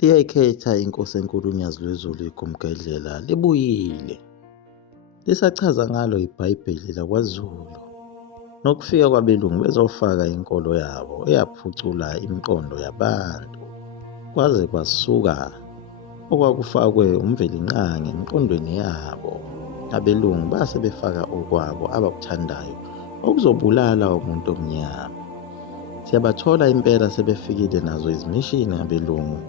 Liyayikhetha inkosi enkulu uNyazi lwezulu iGumgedlela libuyile. Lisachaza ngalo iBhayibheli lakwaZulu nokufika kwabelungu bezofaka inkolo yabo eyaphucula imiqondo yabantu kwaze kwasuka okwakufakwe umvelinqangi emiqondweni yabo. Abelungu base befaka okwabo abakuthandayo okuzobulala umuntu omnyama. Siyabathola impela sebefikile nazo izimishini abelungu.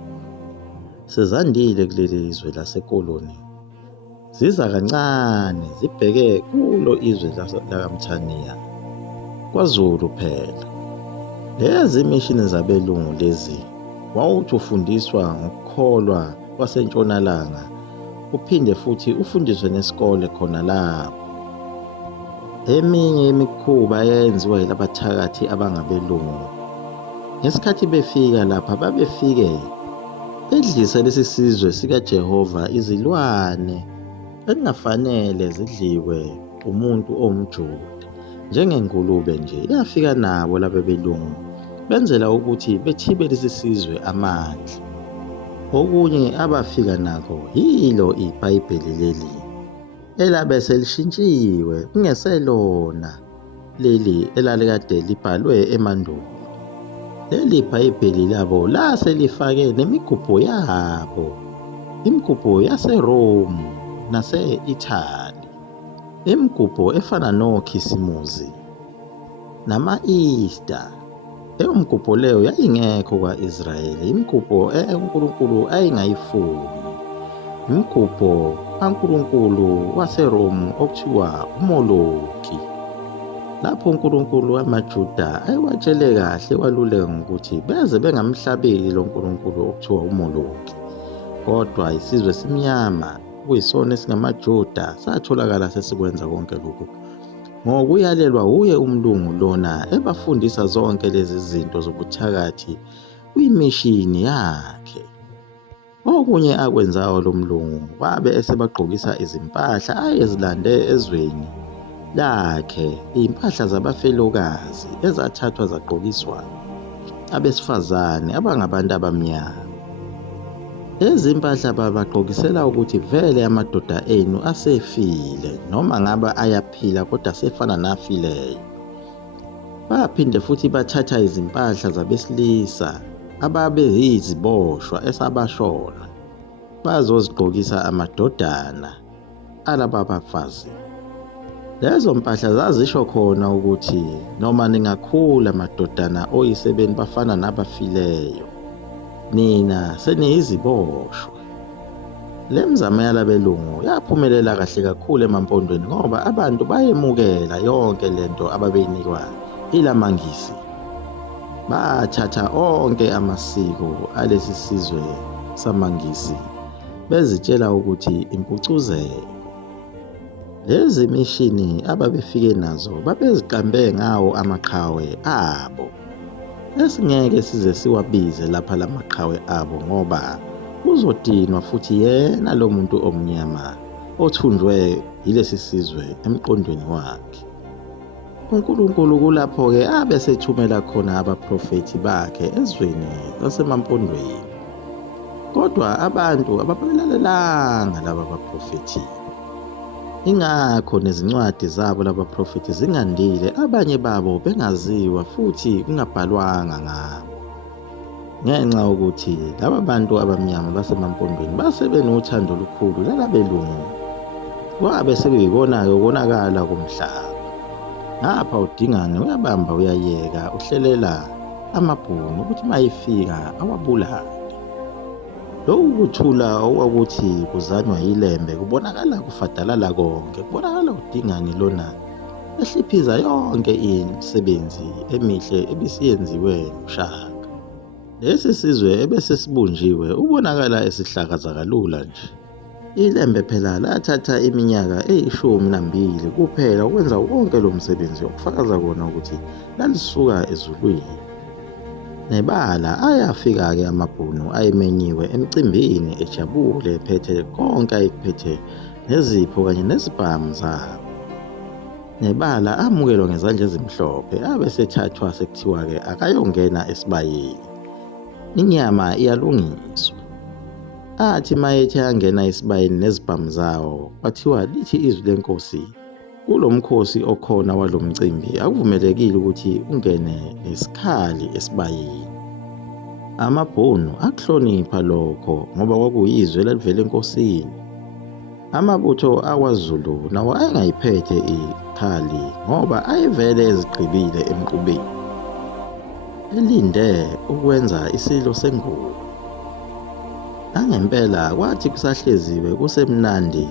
Sezandile kuleli izwe lasekoloni, ziza kancane zibheke kulo izwe lakamthaniya kwaZulu phela. Lezi imishini zabelungu lezi wawuthi ufundiswa ngokukholwa kwasentshonalanga uphinde futhi ufundiswe nesikole khona lapho. Eminye imikhuba eyenziwa yilabathakathi abangabelungu, ngesikhathi befika lapha babefike bedlise lesi sizwe sikaJehova izilwane ekungafanele zidliwe umuntu omJuda, njengengulube nje. Yafika nabo laba belungu benzela ukuthi bethibe lesi sizwe amandla. Okunye abafika nako yilo iBhayibheli leli elabe selishintshiwe kungeselona leli elalikade libhalwe emandulo. Leli Bhayibheli labo lase lifake nemigubho yabo, imigubho yaseRome nase-Italy, imigubho efana noKhisimusi nama-Easter. Leyo migubho leyo yayingekho kwa-Israyeli, imigubho uNkulunkulu ayingayifuni, imigubho kaNkulunkulu waseRome okuthiwa uMoloki. Lapho uNkulunkulu wamaJuda ayiwatshele kahle waluleka ngokuthi beze bengamhlabeli lo nkulunkulu okuthiwa uMoloki. Kodwa isizwe simnyama kuyisona esingamaJuda satholakala sesikwenza konke lokhu ngokuyalelwa uye umlungu lona ebafundisa zonke lezi zinto zobuthakathi kuyimishini yakhe. Okunye akwenzayo lo mlungu wabe esebagqokisa izimpahla ayezilande ezweni lakhe, impahla zabafelokazi ezathathwa zagqokiswa abesifazane abangabantu abamnyama. Lezi impahla babagqokisela ukuthi vele amadoda enu asefile, noma ngaba ayaphila kodwa sefana nafileyo. Baphinde futhi bathatha izimpahla zabesilisa ababe yiziboshwa esabashona bazozigqokisa amadodana alaba bafazi. Lezo mpahla zazisho khona ukuthi noma ningakhula madodana oyise benu bafana nabafileyo, nina seniyiziboshwa. Le mizamo yalabelungu yaphumelela kahle kakhulu emampondweni ngoba abantu bayemukela yonke lento ababeyinikwa ilamangisi. Bathatha onke amasiko alesi sizwe samangisi bezitshela ukuthi impucuzelo. Lezi mishini ababefike nazo babeziqambe ngawo amaqhawe abo. Esingeke size siwabize lapha lamaqhawe abo ngoba uzodinwa futhi yena lo muntu omnyama othunjwe yilesi sizwe emqondweni wakhe. uNkulunkulu kulapho-ke abesethumela khona abaprofethi bakhe ezweni lasemampondweni. Kodwa abantu ababalalelanga laba baprofethi. Ingakho nezincwadi zabo laba profethi zingandile, abanye babo bengaziwa futhi kungabhalwanga ngabo. Ngenxa ukuthi laba bantu abamnyama basemampondweni base benothando olukhulu lalabelungu, kwabe sekuyikona-ke ukonakala komhlaba. Ngapha udingane uyabamba uyayeka uhlelela amabhunu ukuthi mayifika awabulale. Lokhu kuthula okwakuthi kuzanywa yilembe kubonakala kufadalala konke, kubonakala udingane lona ehliphiza yonke imisebenzi emihle ebisiyenziwe nguShaka. Lesi sizwe ebesesibunjiwe ubonakala esihlakaza kalula nje. Ilembe phela lathatha iminyaka 12 kuphela ukwenza wonke lo msebenzi okufakaza kona ukuthi lalisuka ezulwini. Nebala ayafika-ke amabhunu ayemenyiwe emcimbini ejabule ephethe konke ayekuphethe nezipho kanye nezibhamu zabo. Nebala amukelwa ngezandla ezimhlophe abesethathwa sekuthiwa-ke akayongena esibayeni. Inyama iyalungiswa. athi mayethe angena esibayeni nezibhamu zawo kwathiwa lithi izwi lenkosi, kulo mkhosi okhona walo mcimbi akuvumelekile ukuthi ungene nesikhali esibayeni. Amabhunu akuhlonipha lokho ngoba kwakuyizwi elivela enkosini. Amabutho akwaZulu nawo ayengayiphethe ikhali ngoba ayevele ezigqibile emqubeni, elinde ukwenza isilo sengubo. Nangempela kwathi kusahleziwe kusemnandi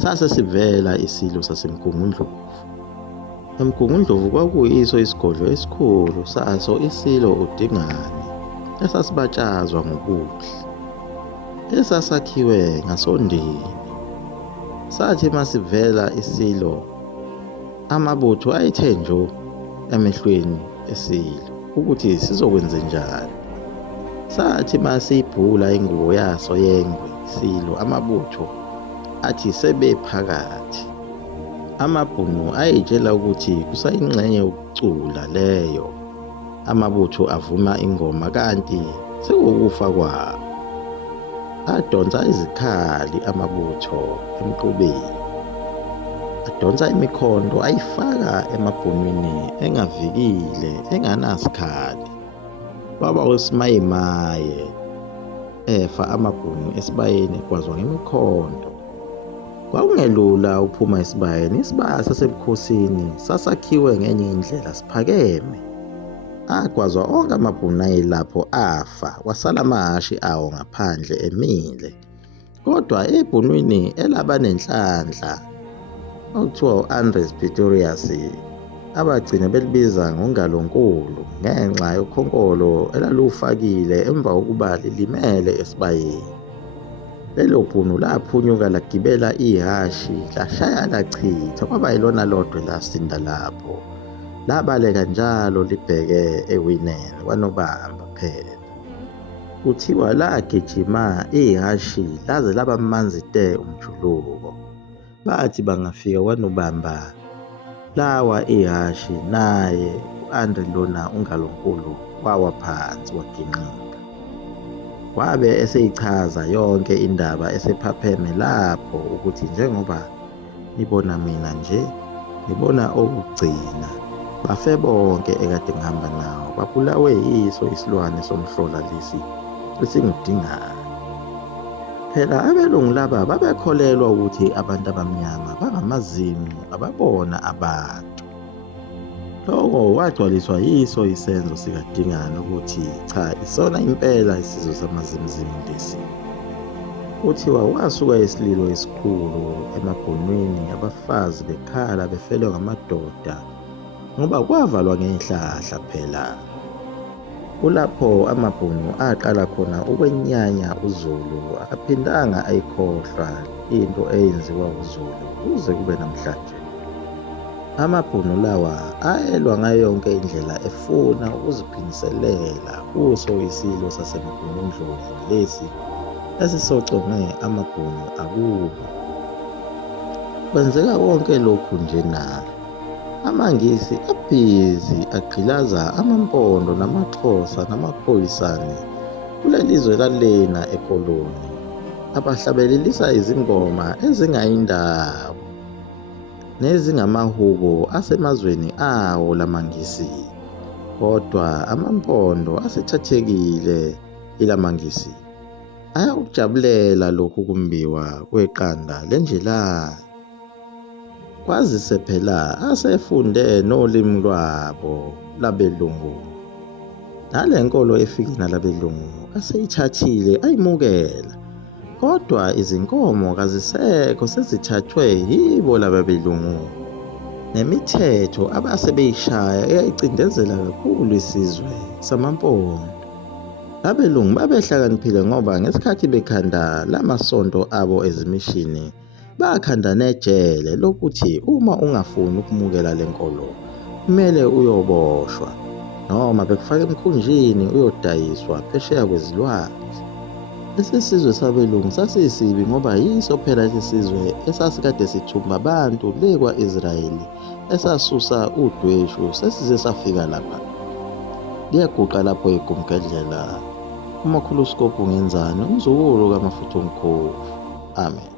sase sivela isilo sasemgungundlovu. Emgungundlovu kwakuyiso isigodlo esikhulu saso isilo uDingane esasibatshazwa ngobuhle, esasakhiwe ngasondini. Sathi masivela isilo, amabutho ayethe njo emehlweni esilo ukuthi sizokwenze njani. Sathi masiyibhula ingubo yaso yengwe isilo, amabutho athi sebephakathi. Amabhunu ayitshela ukuthi kusayingxenye yokucula leyo. Amabutho avuma ingoma kanti sekuwukufa kwabo. Adonsa izikhali amabutho emqubeni, adonsa imikhondo ayifaka emabhunwini engavikile enganasikhali. Kwaba usimayimaye efa amabhunu esibayeni egwazwa ngemikhondo. Kwakungelula ukuphuma esibayeni. Isibaya sasebukhosini sasakhiwe ngenye indlela siphakeme. Agwazwa onke amabhunu ayelapho afa, wasala amahashi awo ngaphandle emile. Kodwa ebhunwini elaba nenhlanhla okuthiwa u-Andres Pretorius abagcina belibiza ngongalonkulu ngenxa yokhonkolo elalufakile emva kokuba lilimele esibayeni. Lelo bhunu laphunyuka lagibela ihashi lashaya lachitha, kwaba yilona lodwa lasinda lapho. Labaleka njalo libheke ewineni kwaNobamba phela. Kuthiwa lagijima ihashi laze laba manzi te umjuluko. Bathi bangafika kwaNobamba lawa ihashi, naye u-Andre lona ungalonkulu wawa phansi waginqika. Wabe eseyichaza yonke indaba esephapheme lapho ukuthi njengoba nibona mina nje, nibona okugcina. Bafe bonke ekade ngihamba nawo, babulawe yiso isilwane somhlola lesi esingudingane. Phela abelungu laba babekholelwa ukuthi abantu abamnyama bangamazimu ababona abantu. Lokho kwagcwaliswa yiso isenzo sikadingane ukuthi cha, isona impela isizwe samazimzimu lesi. Kuthiwa wasuka isililo esikhulu emabhunwini, abafazi bekhala befelwe ngamadoda ngoba kwavalwa ngezihlahla phela. Kulapho amabhunu aqala khona ukwenyanya uZulu, akaphindanga ayikhohlwa into eyenziwa uZulu kuze kube namhlanje. Amabhunu lawa ayelwa ngayo yonke indlela efuna ukuziphiniselela kuso isilo sasemgungundlovu lesi esisocongwe amabhunu akubo. Kwenzeka konke lokhu nje na amangisi abhizi agqilaza amampondo namaXhosa namaphoyisane kulelizwe lalena ekoloni, abahlabelelisa izingoma ezingayindawo nezingamahubo asemazweni awo lamangisi. Kodwa amampondo asethathekile ilamangisi ayakujabulela lokhu kumbiwa kweqanda lenjelani. Kwazise phela asefunde nolimi lwabo labelungu. Nale nkolo efike nalabelungu aseyithathile ayimukela. Kodwa izinkomo kazisekho, sezithathwe yibo labelungu. Nemithetho abasebeyishaya eyayicindezela kakhulu isizwe samampondo. Labelungu babehlakaniphile ngoba ngesikhathi bekhanda lamasonto abo ezimishini, bakhanda nejele lokuthi uma ungafuni ukumukela lenkolo kumele uyoboshwa noma bekufaka emkhunjini uyodayiswa phesheya kwezilwandle. Lesisizwe sabelungu sasisibi ngoba yiso phela lesizwe esasikade sithumba abantu lekwa-Israyeli esasusa udweshu sesize safika lapha. Liyaguqa lapho igumgedlela umakhuluskopu ngenzani, umzukulu kamafutha omkhofu. Amen.